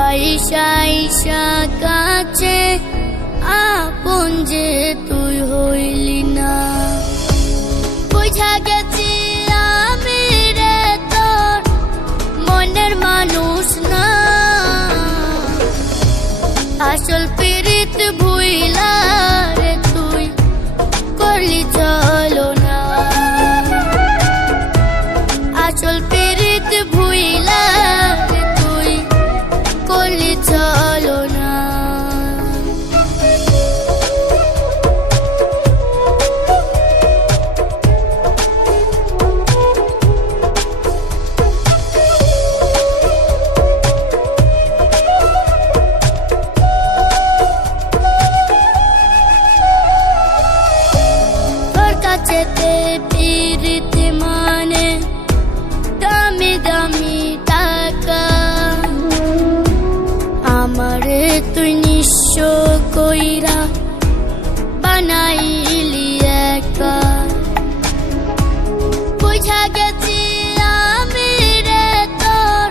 ভালোবাসা আইসা কাছে আপন যে তুই হইলি না। বুঝা গেছি আমি রে তোর মনের মানুষ না। আসল পীড়িত ভুইলা রে তুই করলি চলো না। আসল পীড়িত ভুইলা রে তুই করলি চলো না। যেতে পীড়িত মানে দামি দামি টাকা, আমারে তুই নিঃস্ব কইরা বানাইলি একা। বুঝা গেছি আমি রে তোর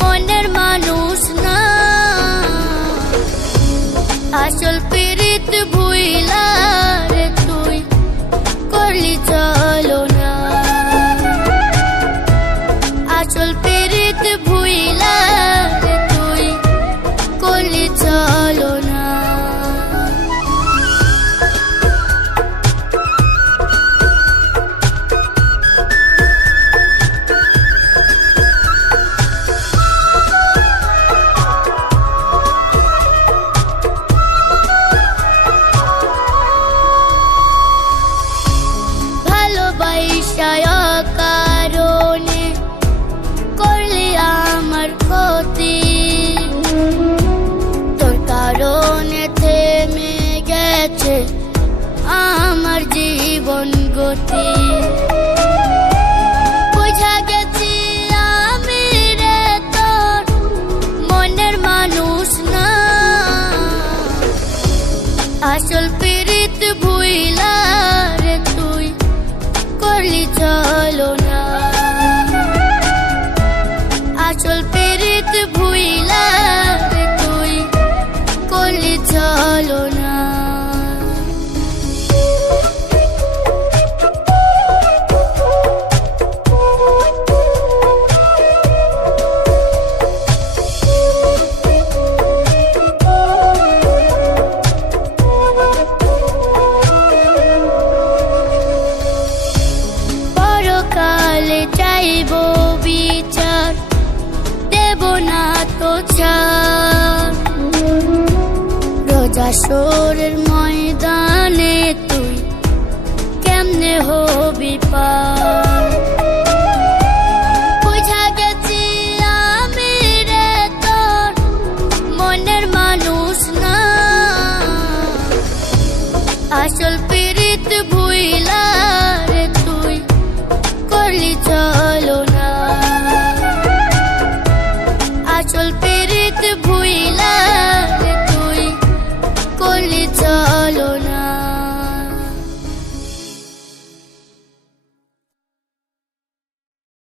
মনের মানুষ না। আসল পীড়িত ভুইলা রে তুই করলি চলো না। আসল পীড়িত ভুইলা রে তুই করলি চলো না। ভালোবাসায় কারণে করলি আমার ক্ষতি, তোর কারণে থেমে গেছে আমার জীবন গতি। বুঝা গেছি আমি রে তোর মনের মানুষ না। আসল পীড়িত ভুইলা রে তুই করলি চলো না। আসল পীড়িত ভুইলা রে তুই করলি চলো না। কালে চাইব বিচার, দেব না তো ছাড়। রোজা শোরের ময়দানে তুই কেমনে হবি পার। বুঝা গেছি আমি রে তোর মনের মানুষ না। আসল